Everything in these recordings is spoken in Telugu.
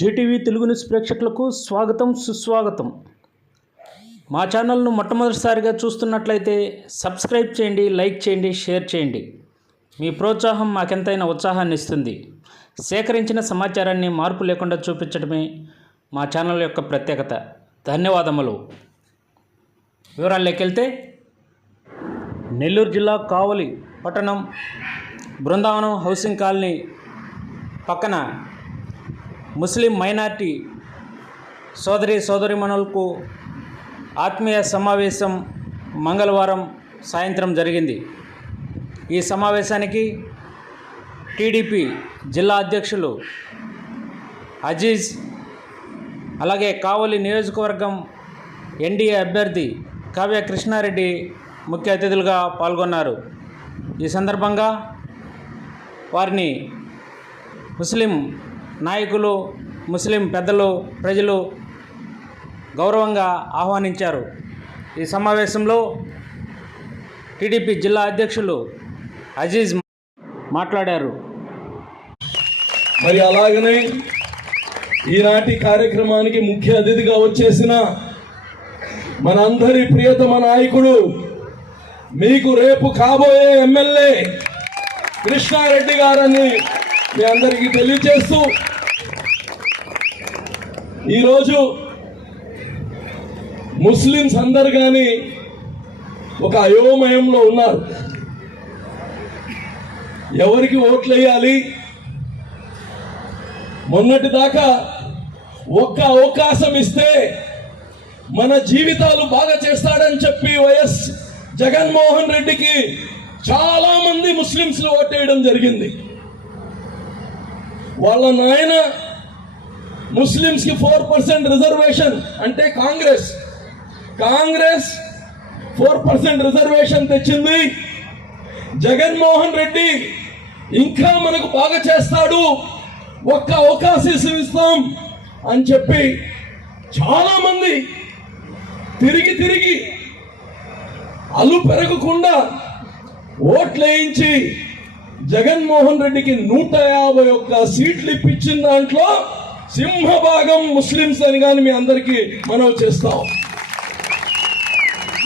జీటీవీ తెలుగు న్యూస్ ప్రేక్షకులకు స్వాగతం సుస్వాగతం. మా ఛానల్ను మొట్టమొదటిసారిగా చూస్తున్నట్లయితే సబ్స్క్రైబ్ చేయండి లైక్ చేయండి షేర్ చేయండి. మీ ప్రోత్సాహం మాకెంతైనా ఉత్సాహాన్ని ఇస్తుంది. సేకరించిన సమాచారాన్ని మార్పు లేకుండా చూపించడమే మా ఛానల్ యొక్క ప్రత్యేకత. ధన్యవాదములు. వివరాల్లోకి వెళ్తే నెల్లూరు జిల్లా కావలి పట్టణం బృందావనం హౌసింగ్ కాలనీ పక్కన ముస్లిం మైనార్టీ సోదరి సోదరిమణులకు ఆత్మీయ సమావేశం మంగళవారం సాయంత్రం జరిగింది. ఈ సమావేశానికి టీడీపీ జిల్లా అధ్యక్షులు అజీజ్ అలాగే కావలి నియోజకవర్గం ఎన్డీఏ అభ్యర్థి కావ్య కృష్ణారెడ్డి ముఖ్య అతిథులుగా పాల్గొన్నారు. ఈ సందర్భంగా వారిని ముస్లిం నాయకులు ముస్లిం పెద్దలు ప్రజలు గౌరవంగా ఆహ్వానించారు. ఈ సమావేశంలో టీడీపీ జిల్లా అధ్యక్షులు అజీజ్ మాట్లాడారు. మరి అలాగనే ఈనాటి కార్యక్రమానికి ముఖ్య అతిథిగా వచ్చేసిన మనందరి ప్రియతమ నాయకుడు మీకు రేపు కాబోయే ఎమ్మెల్యే కృష్ణారెడ్డి గారని మీ అందరికీ తెలియజేస్తూ ఈరోజు ముస్లిమ్స్ అందరు కానీ ఒక అయోమయంలో ఉన్నారు. ఎవరికి ఓట్లు వేయాలి మొన్నటి దాకా ఒక్క అవకాశం ఇస్తే మన జీవితాలు బాగా చేస్తాడని చెప్పి వైఎస్ జగన్మోహన్ రెడ్డికి చాలా మంది ఓట్ ఓటేయడం జరిగింది. వాళ్ళ నాయన ముస్లిమ్స్కి ఫోర్ పర్సెంట్ రిజర్వేషన్ అంటే Congress. Congress four percent reservation తెచ్చింది. జగన్మోహన్ రెడ్డి ఇంకా మనకు బాగా చేస్తాడు. ఒక్క అవకాశం ఇస్తాం అని చెప్పి చాలా మంది తిరిగి తిరిగి అల్లు పెరగకుండా ఓట్లు వేయించి జగన్మోహన్ రెడ్డికి నూట యాభై ఒక్క సీట్లు ఇప్పించిన దాంట్లో సింహభాగం ముస్లింస్ అని కానీ మీ అందరికీ మనవి చేస్తాం.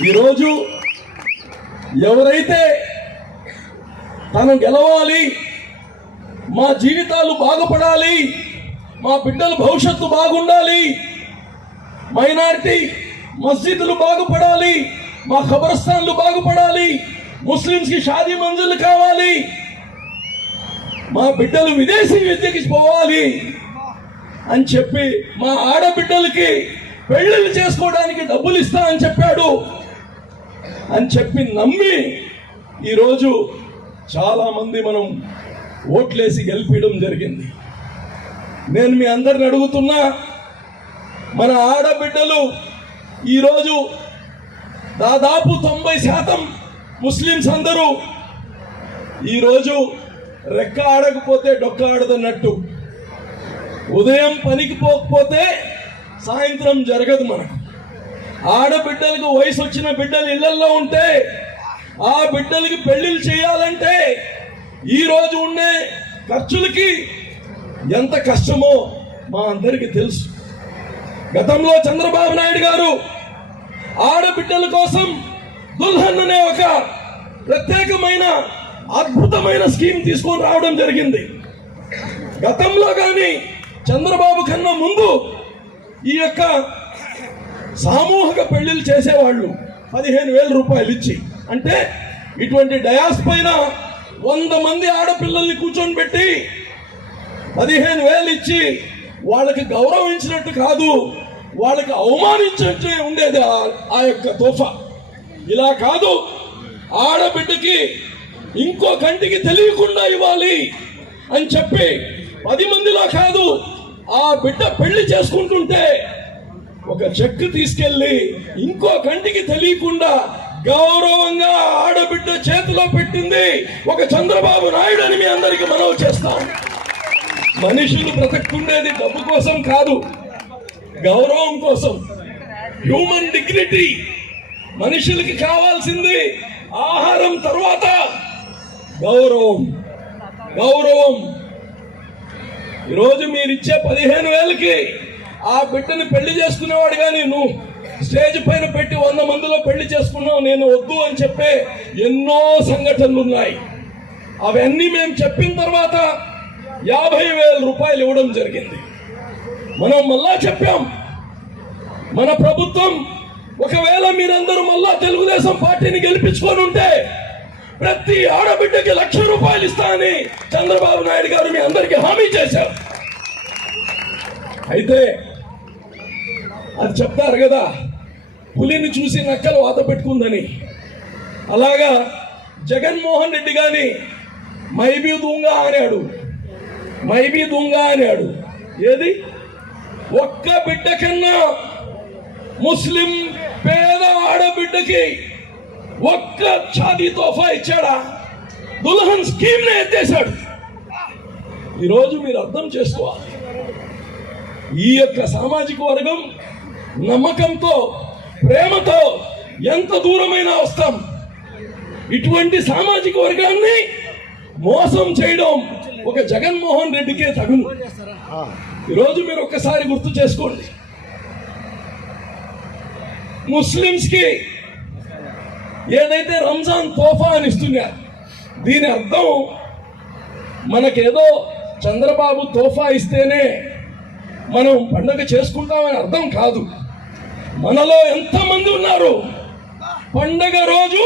ఈరోజు ఎవరైతే తను గెలవాలి మా జీవితాలు బాగుపడాలి మా బిడ్డల భవిష్యత్తు బాగుండాలి మైనారిటీ మస్జిదులు బాగుపడాలి మా ఖబరస్థాన్లు బాగుపడాలి ముస్లింస్కి షాదీ మంజులు కావాలి మా బిడ్డలు విదేశీ విద్యకి పోవాలి అని చెప్పి మా ఆడబిడ్డలకి పెళ్ళిళ్ళు చేసుకోవడానికి డబ్బులు ఇస్తా అని చెప్పాడు. అని చెప్పి నమ్మి ఈరోజు చాలామంది మనం ఓట్లేసి గెలిపించడం జరిగింది. నేను మీ అందరిని అడుగుతున్నా మన ఆడబిడ్డలు ఈరోజు దాదాపు తొంభై శాతం ముస్లిమ్స్ అందరూ ఈరోజు రెక్క ఆడకపోతే డొక్క ఆడదన్నట్టు ఉదయం పనికి పోకపోతే సాయంత్రం జరగదు మనకు. ఆడబిడ్డలకు వయసు వచ్చిన బిడ్డలు ఇళ్ళలో ఉంటే ఆ బిడ్డలకి పెళ్ళిళ్ళు చేయాలంటే ఈ రోజు ఉండే ఖర్చులకి ఎంత కష్టమో మా అందరికీ తెలుసు. గతంలో చంద్రబాబు నాయుడు గారు ఆడబిడ్డల కోసం దుల్హన్ అనే ఒక ప్రత్యేకమైన అద్భుతమైన స్కీమ్ తీసుకొని రావడం జరిగింది. గతంలో కానీ చంద్రబాబు కన్నా ముందు ఈ యొక్క సామూహిక పెళ్ళిళ్ళు చేసేవాళ్ళు పదిహేను వేల రూపాయలు ఇచ్చి. అంటే ఇటువంటి డయాస్ పైన వంద మంది ఆడపిల్లల్ని కూర్చొని పెట్టి పదిహేను వేలు ఇచ్చి వాళ్ళకి గౌరవించినట్టు కాదు వాళ్ళకి అవమానించినట్టు ఉండేది ఆ- ఆ యొక్క తోఫా. ఇలా కాదు ఆడబిడ్డకి ఇంకో కంటికి తెలియకుండా ఇవ్వాలి అని చెప్పి పది మందిలో కాదు ఆ బిడ్డ పెళ్ళి చేసుకుంటుంటే ఒక చెక్ తీసుకెళ్ళి ఇంకో కంటికి తెలియకుండా గౌరవంగా ఆడబిడ్డ చేతిలో పెట్టింది ఒక చంద్రబాబు నాయుడు అని మీ అందరికి మనవి చేస్తాం. మనుషులు బ్రతకుండేది డబ్బు కోసం కాదు గౌరవం కోసం. హ్యూమన్ డిగ్నిటీ మనుషులకి కావాల్సింది ఆహారం తర్వాత గౌరవం. గౌరవం. ఈరోజు మీరిచ్చే పదిహేను వేలకి ఆ బిడ్డని పెళ్ళి చేసుకునేవాడు కానీ నువ్వు స్టేజ్ పైన పెట్టి వంద మందిలో పెళ్ళి చేసుకున్నావు నేను వద్దు అని చెప్పే ఎన్నో సంఘటనలు ఉన్నాయి. అవన్నీ మేము చెప్పిన తర్వాత యాభై వేల రూపాయలు ఇవ్వడం జరిగింది. మనం మళ్ళా చెప్పాం మన ప్రభుత్వం ఒకవేళ మీరందరూ మళ్ళా తెలుగుదేశం పార్టీని గెలిపించుకొని ఉంటే ప్రతి ఆడబిడ్డకి లక్ష రూపాయలు ఇస్తా అని చంద్రబాబు నాయుడు గారు మీ అందరికీ హామీ చేశారు. అయితే అది చెప్తారు కదా పులిని చూసి నక్కలు వాత పెట్టుకుందని. అలాగా జగన్మోహన్ రెడ్డి గాని మైబీ దూంగా అన్నాడు మైబీ దూంగా అన్నాడు ఏది? ఒక్క బిడ్డ కన్నా ముస్లిం పేద ఆడబిడ్డకి ఒక్క ఛాదీ తోఫా ఇచ్చాడా? దుల్హన్ స్కీమ్ నే ఎత్తేశాడు. ఈరోజు మీరు అర్థం చేసుకోవాలి. ఈ యొక్క సామాజిక వర్గం నమ్మకంతో ప్రేమతో ఎంత దూరమైనా వస్తాం. ఇటువంటి సామాజిక వర్గాన్ని మోసం చేయడం ఒక జగన్మోహన్ రెడ్డికే తగును. ఈరోజు మీరు ఒక్కసారి గుర్తు చేసుకోండి. ముస్లిమ్స్కి ఏదైతే రంజాన్ తోఫా అని ఇస్తున్నారు దీని అర్థం మనకేదో చంద్రబాబు తోఫా ఇస్తేనే మనం పండగ చేసుకుంటామని అర్థం కాదు. మనలో ఎంతమంది ఉన్నారు? పండగ రోజు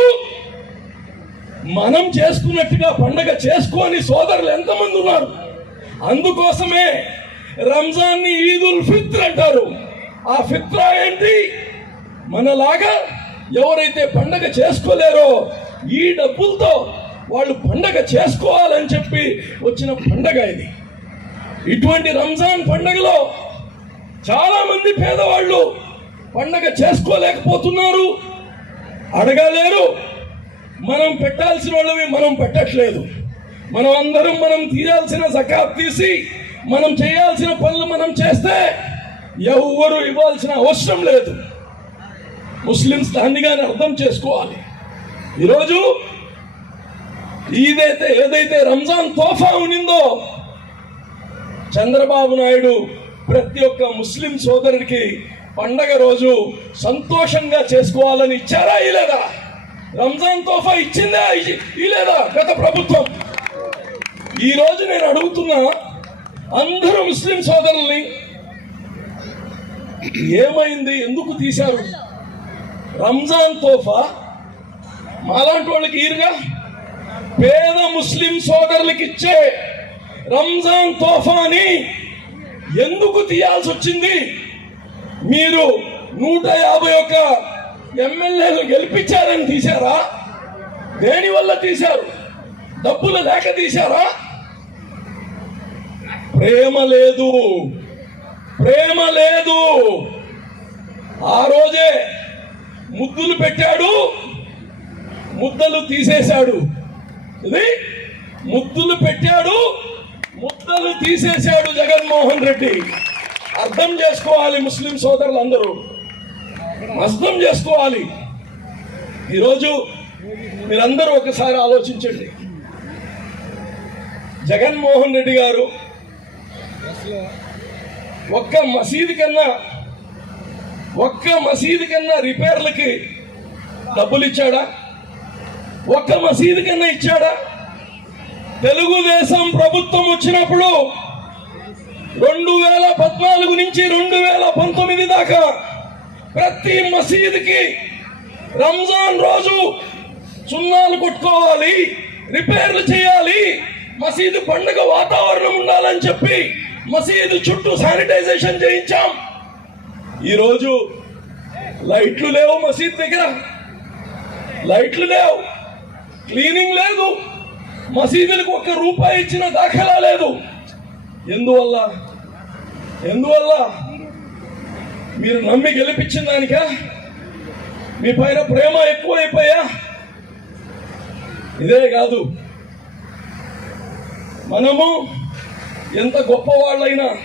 మనం చేసుకున్నట్టుగా పండగ చేసుకోని సోదరులు ఎంతమంది ఉన్నారు? అందుకోసమే రంజాన్ని ఈదుల్ ఫిత్ర్ అంటారు. ఆ ఫిత్రా ఏంటి? మనలాగా ఎవరైతే పండగ చేసుకోలేరో ఈ డబ్బులతో వాళ్ళు పండగ చేసుకోవాలని చెప్పి వచ్చిన పండగ ఇది. ఇటువంటి రంజాన్ పండగలో చాలామంది పేదవాళ్ళు పండగ చేసుకోలేకపోతున్నారు. అడగలేరు. మనం పెట్టాల్సిన వాళ్ళవి మనం పెట్టట్లేదు. మనం అందరం మనం తీయాల్సిన జకాత్ తీసి మనం చేయాల్సిన పనులు మనం చేస్తే ఎవ్వరు ఇవ్వాల్సిన అవసరం లేదు. ముస్లిమ్స్ దాన్నిగానే అర్థం చేసుకోవాలి. ఈరోజు ఇదైతే ఏదైతే రంజాన్ తోఫా ఉనిందో చంద్రబాబు నాయుడు ప్రతి ఒక్క ముస్లిం సోదరుడికి పండగ రోజు సంతోషంగా చేసుకోవాలని ఇచ్చారా ఇలేదా రంజాన్ తోఫా ఇచ్చిందా ఇలేదా గత ప్రభుత్వం? ఈ రోజు నేను అడుగుతున్నా అందరూ ముస్లిం సోదరుల్ని ఏమైంది? ఎందుకు తీశారు? రంజాన్ తోఫా మాలాంటి వాళ్ళకి ఈరుగా పేద ముస్లిం సోదరులకి ఇచ్చే రంజాన్ తోఫాని ఎందుకు తీయాల్సి వచ్చింది? మీరు నూట యాభై ఒక్క ఎమ్మెల్యేలు గెలిపించారని తీశారా? దేనివల్ల తీశారు? డబ్బులు లేక తీశారా? ప్రేమ లేదు. ప్రేమ లేదు. ఆ రోజే ముద్దులు పెట్టాడు. ముద్దలు తీసేశాడు. ఇది ముద్దులు పెట్టాడు. ముద్దలు తీసేశాడు జగన్మోహన్ రెడ్డి. అర్థం చేసుకోవాలి ముస్లిం సోదరులు అందరూ అర్థం చేసుకోవాలి. ఈరోజు మీరందరూ ఒకసారి ఆలోచించండి. జగన్మోహన్ రెడ్డి గారు ఒక్క మసీదు కన్నా ఒక్క మసీదు కన్నా రిపేర్లకి డబ్బులు ఇచ్చాడా? ఒక్క మసీదు కన్నా ఇచ్చాడా? తెలుగుదేశం ప్రభుత్వం వచ్చినప్పుడు రెండు వేల పద్నాలుగు నుంచి రెండు వేల పంతొమ్మిది దాకా ప్రతి మసీదుకి రంజాన్ రోజు సున్నాలు కొట్టుకోవాలి రిపేర్లు చేయాలి మసీదు పండుగ వాతావరణం ఉండాలని చెప్పి మసీదు చుట్టూ శానిటైజేషన్ చేయించాం. ఈరోజు లైట్లు లేవు మసీద్ దగ్గర. లైట్లు లేవు. క్లీనింగ్ లేదు. మసీదులకు ఒక్క రూపాయి ఇచ్చిన దాఖలా లేదు. ఎందువల్ల? ఎందువల్ల? మీరు నమ్మి గెలిపించిన దానిక? మీ పైన ప్రేమ ఎక్కువైపోయా? ఇదే కాదు. మనము ఎంత గొప్పవాళ్ళైనా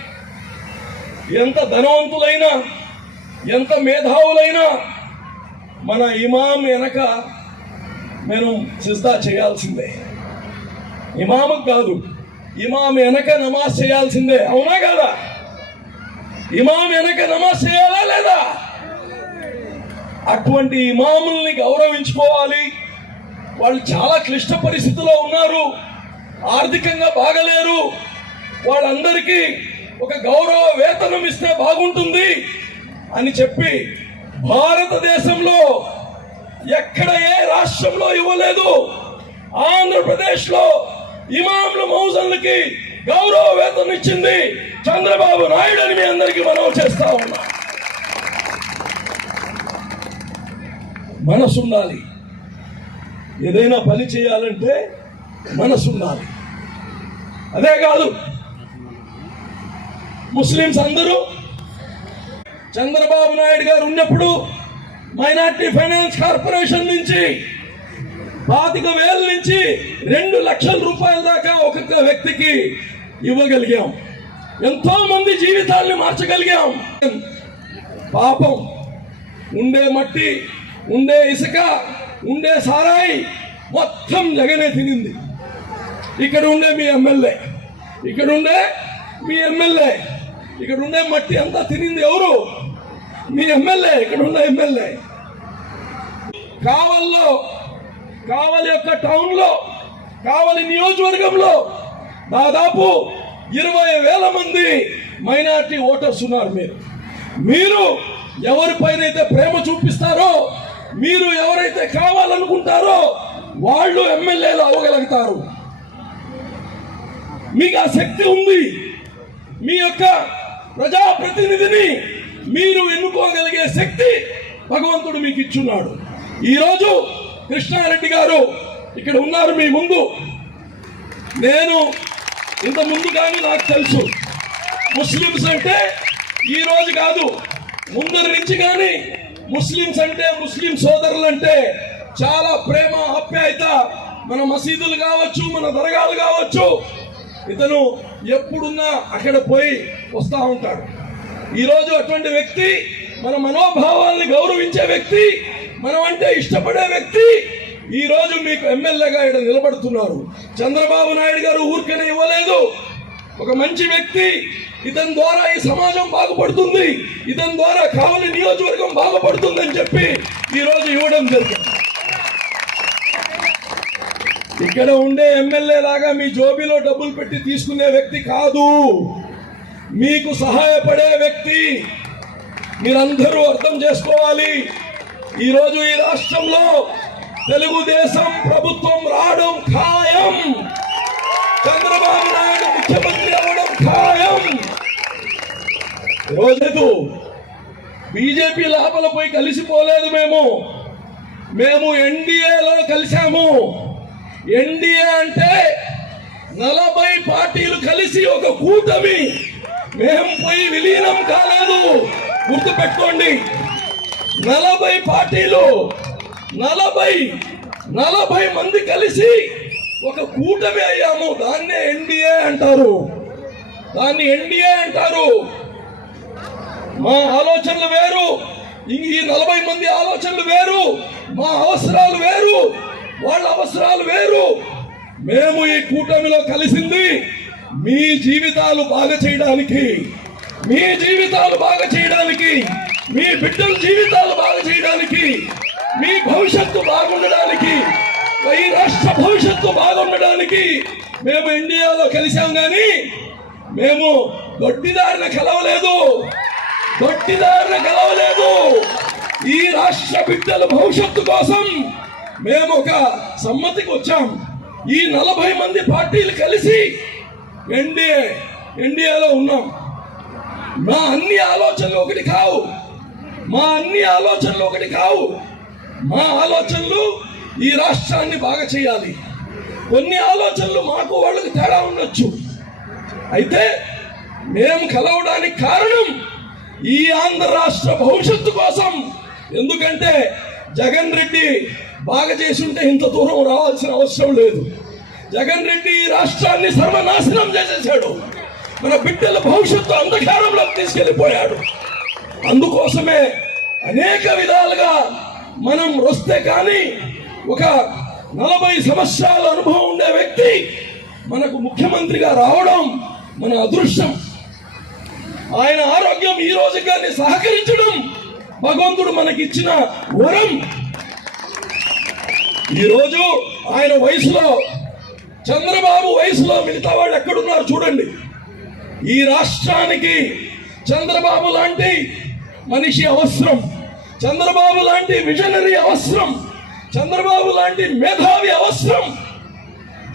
ఎంత ధనవంతులైనా ఎంత మేధావులైనా మన ఇమాం వెనక మేము సిస్తా చేయాల్సిందే. ఇమాము కాదు ఇమాం వెనక నమాజ్ చేయాల్సిందే. అవునా కదా? ఇమాం వెనక నమాజ్ చేయాలా లేదా? అటువంటి ఇమాముల్ని గౌరవించుకోవాలి. వాళ్ళు చాలా క్లిష్ట పరిస్థితిలో ఉన్నారు. ఆర్థికంగా బాగలేరు. వాళ్ళందరికీ ఒక గౌరవ వేతనం ఇస్తే బాగుంటుంది. అని చెప్పి భారతదేశంలో ఎక్కడ ఏ రాష్ట్రంలో ఇవ్వలేదు. ఆంధ్రప్రదేశ్లో ఇమాంల మౌజన్లకి గౌరవ వేతనం ఇచ్చింది చంద్రబాబు నాయుడు అని మీ అందరికీ మనం చేస్తా ఉన్నా. మనసు ఉండాలి ఏదైనా పని చేయాలంటే మనసు ఉండాలి అదే కాదు ముస్లింస్ అందరూ చంద్రబాబు నాయుడు గారు ఉన్నప్పుడు మైనార్టీ ఫైనాన్స్ కార్పొరేషన్ నుంచి పాతిక వేల నుంచి రెండు లక్షల రూపాయల దాకా ఒక్కొక్క వ్యక్తికి ఇవ్వగలిగాం. ఎంతో మంది జీవితాల్ని మార్చగలిగాం. పాపం. ఉండే మట్టి ఉండే ఇసుక ఉండే సారాయి మొత్తం జగనే తినింది. ఇక్కడ ఉండే మీ ఎమ్మెల్యే ఇక్కడ ఉండే మీ ఎమ్మెల్యే ఇక్కడ ఉండే మట్టి అంతా తినింది ఎవరు? మీ ఎమ్మెల్యే ఇక్కడ ఉన్న ఎమ్మెల్యే. కావల్లో కావలి యొక్క టౌన్లో కావలి నియోజకవర్గంలో దాదాపు ఇరవై వేల మంది మైనార్టీ ఓటర్స్ ఉన్నారు మీరు. మీరు ఎవరిపైన అయితే ప్రేమ చూపిస్తారో మీరు ఎవరైతే కావాలనుకుంటారో వాళ్ళు ఎమ్మెల్యేలు అవ్వగలుగుతారు. మీకు ఆ శక్తి ఉంది. మీ యొక్క ప్రజాప్రతినిధిని మీరు ఎన్నుకోగలిగే శక్తి భగవంతుడు మీకు ఇచ్చున్నాడు. ఈరోజు కృష్ణారెడ్డి గారు ఇక్కడ ఉన్నారు మీ ముందు. నేను ఇంత ముందు కానీ నాకు తెలుసు. ముస్లిమ్స్ అంటే ఈరోజు కాదు ముందరి నుంచి కానీ ముస్లిమ్స్ అంటే ముస్లిం సోదరులు అంటే చాలా ప్రేమ ఆప్యాయత. మన మసీదులు కావచ్చు మన దర్గాలు కావచ్చు ఇతను ఎప్పుడున్నా అక్కడ పోయి వస్తూ ఉంటాడు. ఈరోజు అటువంటి వ్యక్తి మన మనోభావాల్ని గౌరవించే వ్యక్తి మనం అంటే ఇష్టపడే వ్యక్తి ఈ రోజు మీకు ఎమ్మెల్యేగా ఇక్కడ నిలబడుతున్నారు. చంద్రబాబు నాయుడు గారు ఊరికనే ఇవ్వలేదు. ఒక మంచి వ్యక్తి ఇతని ద్వారా ఈ సమాజం బాగుపడుతుంది. ఇతని ద్వారా కావలి నియోజకవర్గం బాగుపడుతుందని చెప్పి ఈ రోజు ఇవ్వడం జరిగింది. ఇక్కడ ఉండే ఎమ్మెల్యే లాగా మీ జోబీలో డబ్బులు పెట్టి తీసుకునే వ్యక్తి కాదు. మీకు సహాయపడే వ్యక్తి మీరందరూ అర్థం చేసుకోవాలి. ఈరోజు ఈ రాష్ట్రంలో తెలుగుదేశం ప్రభుత్వం రావడం ఖాయం. చంద్రబాబు నాయుడు ముఖ్యమంత్రి అవ్వడం ఖాయం. రోజు బీజేపీ లోపల పోయి కలిసిపోలేదు మేము. మేము ఎన్డీఏలో కలిసాము ఎన్డీఏ అంటే నలభై పార్టీలు కలిసి ఒక కూటమి. మేము పోయి విలీనం కాలేదు. గుర్తుపెట్టుకోండి. నలభై పార్టీలు నలభై నలభై మంది కలిసి ఒక కూటమి అయ్యాము. దాన్నే ఎన్డీఏ అంటారు. దాన్ని ఎన్డీఏ అంటారు. మా ఆలోచనలు వేరు. ఈ నలభై మంది ఆలోచనలు వేరు. మా అవసరాలు వేరు. వాళ్ళ అవసరాలు వేరు. మేము ఈ కూటమిలో కలిసింది మీ జీవితాలు బాగా చేయడానికి మీ జీవితాలు బాగా చేయడానికి మీ బిడ్డల జీవితాలు బాగా చేయడానికి మీ భవిష్యత్తు బాగుండడానికి ఈ రాష్ట్ర భవిష్యత్తు బాగుండడానికి మేము ఇండియాలో కలిసాం కానీ మేము దొడ్డిదారిన కలవలేదు. దొడ్డిదారిన కలవలేదు. ఈ రాష్ట్ర బిడ్డల భవిష్యత్తు కోసం మేము ఒక సమ్మతికి వచ్చాం. ఈ నలభై మంది పార్టీలు కలిసి ఎన్డీఏ ఎన్డీఏలో ఉన్నాం. మా అన్ని ఆలోచనలు ఒకటి కావు. మా అన్ని ఆలోచనలు ఒకటి కావు. మా ఆలోచనలు ఈ రాష్ట్రాన్ని బాగా చేయాలి. కొన్ని ఆలోచనలు మాకు వాళ్ళకి తేడా ఉండొచ్చు. అయితే మేము కలవడానికి కారణం ఈ ఆంధ్ర రాష్ట్ర భవిష్యత్తు కోసం. ఎందుకంటే జగన్ రెడ్డి బాగా చేసి ఉంటే ఇంత దూరం రావాల్సిన అవసరం లేదు. జగన్ రెడ్డి ఈ రాష్ట్రాన్ని సర్వనాశనం చేసేసాడు. మన బిడ్డల భవిష్యత్తు అంధకారంలో తీసుకెళ్ళిపోయాడు అందుకోసమే అనేక విధాలుగా మనం వస్తే కానీ ఒక నలభై సంవత్సరాల అనుభవం ఉండే వ్యక్తి మనకు ముఖ్యమంత్రిగా రావడం మన అదృష్టం. ఆయన ఆరోగ్యం ఈ రోజు కానీ సహకరించడం భగవంతుడు మనకిచ్చిన వరం. ఈరోజు ఆయన వయసులో చంద్రబాబు వయసులో మిగతా వాళ్ళు ఎక్కడున్నారు చూడండి. ఈ రాష్ట్రానికి చంద్రబాబు లాంటి మనిషి అవసరం. చంద్రబాబు లాంటి విజనరీ అవసరం. చంద్రబాబు లాంటి మేధావి అవసరం.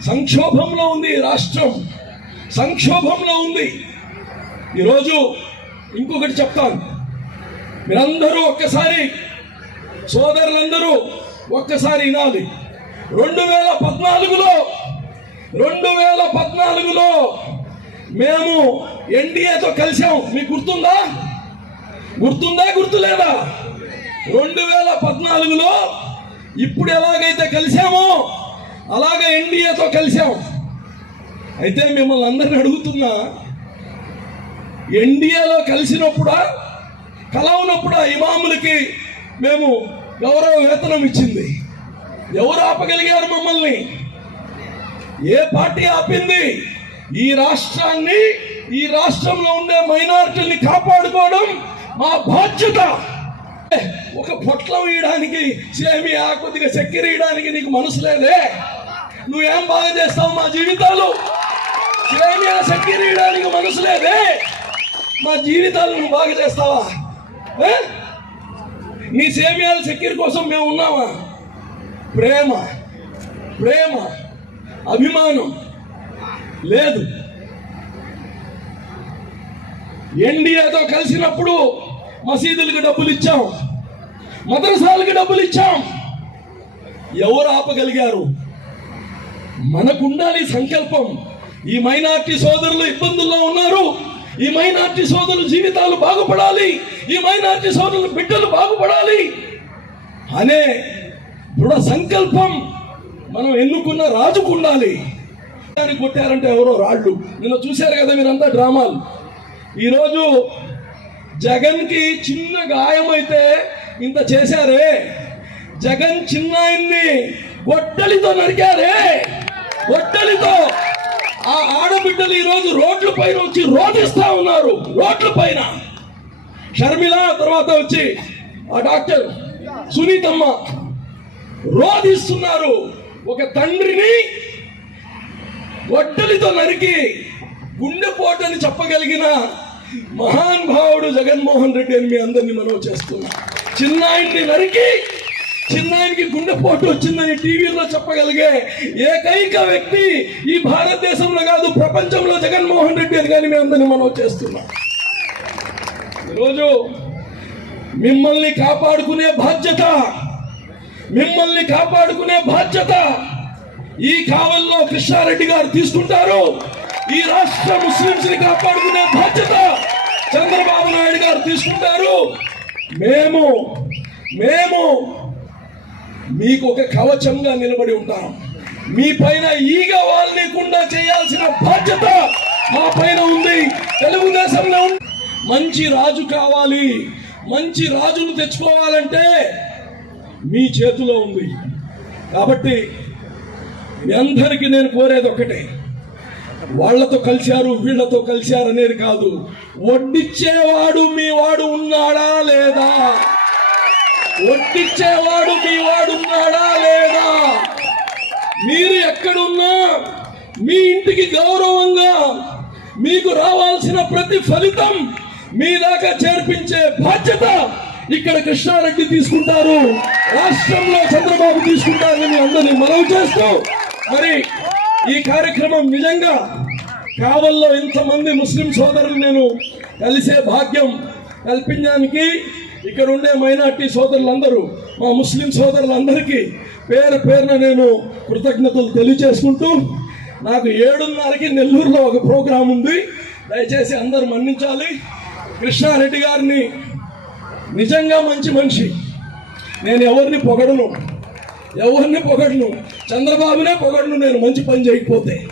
సంక్షోభంలో ఉంది రాష్ట్రం. సంక్షోభంలో ఉంది. ఈరోజు ఇంకొకటి చెప్తాను. మీరందరూ ఒక్కసారి సోదరులందరూ ఒక్కసారి వినాలి. రెండు వేల పద్నాలుగులో రెండు వేల పద్నాలుగులో మేము ఎన్డీఏతో కలిసాం మీకు గుర్తుందా? గుర్తుందా గుర్తులేదా? రెండు వేల పద్నాలుగులో ఇప్పుడు ఎలాగైతే కలిసామో అలాగే ఎన్డీఏతో కలిసాం అయితే మిమ్మల్ని అందరిని అడుగుతున్నా ఎన్డీఏలో కలిసినప్పుడా కలవనప్పుడా ఇమాములకి మేము గౌరవ వేతనం ఇచ్చింది. ఎవరు ఆపగలిగారు మమ్మల్ని? ఏ పార్టీ ఆపింది? ఈ రాష్ట్రాన్ని ఈ రాష్ట్రంలో ఉండే మైనారిటీని కాపాడుకోవడం మా బాధ్యత. ఒక పొట్లం వేయడానికి సేమియా కొద్దిగా చక్కెర వేయడానికి నీకు మనసు లేదే? నువ్వేం బాగా చేస్తావు మా జీవితాలు? సేమియా చక్కెర వేయడానికి మనసు లేదే? మా జీవితాలు నువ్వు బాగా చేస్తావా? ఏ? నీ సేమియాల చక్కెర కోసం మేము ఉన్నామా? ప్రేమ ప్రేమ. అభిమానం. లేదు. ఎన్డీఏతో కలిసినప్పుడు మసీదులకు డబ్బులు ఇచ్చాం. మదరసాలకు డబ్బులు ఇచ్చాం. ఎవరు ఆపగలిగారు? మనకు ఉండాలి సంకల్పం. ఈ మైనార్టీ సోదరులు ఇబ్బందుల్లో ఉన్నారు. ఈ మైనార్టీ సోదరుల జీవితాలు బాగుపడాలి. ఈ మైనార్టీ సోదరుల బిడ్డలు బాగుపడాలి. అనే దృఢ సంకల్పం మనం ఎన్నుకున్న రాజుకు ఉండాలి దాన్ని కొట్టారంటే ఎవరో రాళ్ళు. నిన్న చూశారు కదా మీరంతా డ్రామాలు. ఈరోజు జగన్కి చిన్న గాయమైతే ఇంత చేశారే. జగన్ చిన్న ఆయన్ని గొడ్డలితో నరికారే. గొడ్డలితో ఆ ఆడబిడ్డలు ఈరోజు రోడ్ల పైన వచ్చి రోధిస్తా ఉన్నారు. రోడ్ల పైన. షర్మిల తర్వాత వచ్చి ఆ డాక్టర్ సునీతమ్మ రోధిస్తున్నారు. ఒక తండ్రిని గొడ్డలితో నరికి గుండెపోటని చెప్పగలిగిన మహాన్ భావుడు జగన్మోహన్ రెడ్డి అని మీ అందరినీ మనం చేస్తున్నాం. చిన్నాయన్ని నరికి చిన్నాయనికి గుండెపోటు వచ్చిందని టీవీలో చెప్పగలిగే ఏకైక వ్యక్తి ఈ భారతదేశంలో కాదు ప్రపంచంలో జగన్మోహన్ రెడ్డి అని కానీ మీ అందరినీ మనం చేస్తున్నాం. ఈరోజు మిమ్మల్ని కాపాడుకునే బాధ్యత మిమ్మల్ని కాపాడుకునే బాధ్యత ఈ కావల్లో కృష్ణారెడ్డి గారు తీసుకుంటారు. ఈ రాష్ట్ర ముస్లింస్ని కాపాడుకునే బాధ్యత చంద్రబాబు నాయుడు గారు తీసుకుంటారు. మేము మేము మీకు ఒక కవచంగా నిలబడి ఉంటాం. మీ పైన ఈగ వాళ్ళకుండా చేయాల్సిన బాధ్యత మా పైన ఉంది. తెలుగుదేశంలో మంచి రాజు కావాలి. మంచి రాజును తెచ్చుకోవాలంటే మీ చేతిలో ఉంది. కాబట్టి మీ అందరికీ నేను కోరేది ఒకటే వాళ్ళతో కలిశారు వీళ్ళతో కలిశారు అనేది కాదు. వడ్డిచ్చేవాడు మీ వాడు ఉన్నాడా లేదా? వడ్డిచ్చేవాడు మీ వాడు ఉన్నాడా లేదా? మీరు ఎక్కడున్నా మీ ఇంటికి గౌరవంగా మీకు రావాల్సిన ప్రతి ఫలితం మీ దాకా చేర్పించే బాధ్యత ఇక్కడ కృష్ణారెడ్డి తీసుకుంటారు. రాష్ట్రంలో చంద్రబాబు తీసుకుంటారని అందరినీ మనవి చేస్తూ మరి ఈ కార్యక్రమం నిజంగా కావల్లో ఇంతమంది ముస్లిం సోదరులు నేను కలిసే భాగ్యం కల్పించడానికి ఇక్కడ ఉండే మైనార్టీ సోదరులందరూ మా ముస్లిం సోదరులందరికీ పేరు పేరున నేను కృతజ్ఞతలు తెలియజేసుకుంటూ నాకు ఏడున్నరకి నెల్లూరులో ఒక ప్రోగ్రాం ఉంది. దయచేసి అందరూ మన్నించాలి. కృష్ణారెడ్డి గారిని నిజంగా మంచి మనిషి. నేను ఎవరిని పొగడను. ఎవరిని పొగడను. చంద్రబాబునే పొగడను. నేను మంచి పని చేయకపోతే.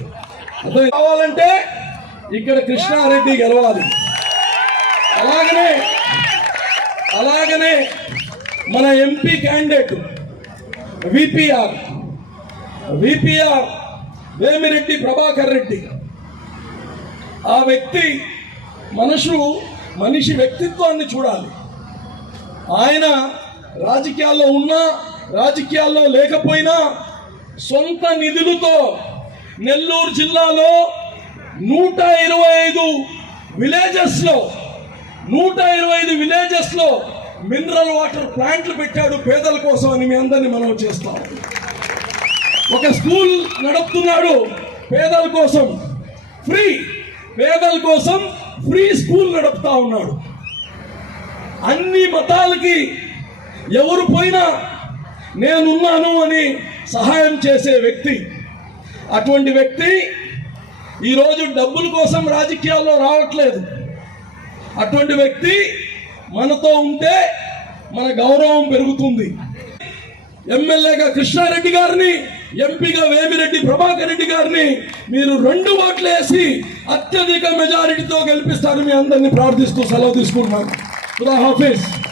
అర్థం కావాలంటే ఇక్కడ కృష్ణారెడ్డి గెలవాలి. అలాగనే అలాగనే మన MP candidate VPR. VPR Vemireddy Prabhakar Reddy. ఆ వ్యక్తి మనుషు మనిషి వ్యక్తిత్వాన్ని చూడాలి. ఆయన రాజకీయాల్లో ఉన్నా రాజకీయాల్లో లేకపోయినా సొంత నిధులతో నెల్లూరు జిల్లాలో నూట ఇరవై ఐదు విలేజెస్లో నూట ఇరవై ఐదు విలేజెస్లో మినరల్ వాటర్ ప్లాంట్లు పెట్టాడు పేదల కోసం అని మీ అందరినీ మనం చేస్తాం. ఒక స్కూల్ నడుపుతున్నాడు పేదల కోసం ఫ్రీ పేదల కోసం ఫ్రీ స్కూల్ నడుపుతా ఉన్నాడు. అన్ని మతాలకి ఎవరు పోయినా నేనున్నాను అని సహాయం చేసే వ్యక్తి. అటువంటి వ్యక్తి ఈరోజు డబ్బుల కోసం రాజకీయాల్లో రావట్లేదు. అటువంటి వ్యక్తి మనతో ఉంటే మన గౌరవం పెరుగుతుంది. ఎమ్మెల్యేగా కృష్ణారెడ్డి గారిని ఎంపీగా వేమిరెడ్డి ప్రభాకర్ రెడ్డి గారిని మీరు రెండు ఓట్లు వేసి అత్యధిక మెజారిటీతో గెలిపిస్తారు మీ అందరినీ ప్రార్థిస్తూ సెలవు తీసుకుంటున్నాను. Kula Hafiz.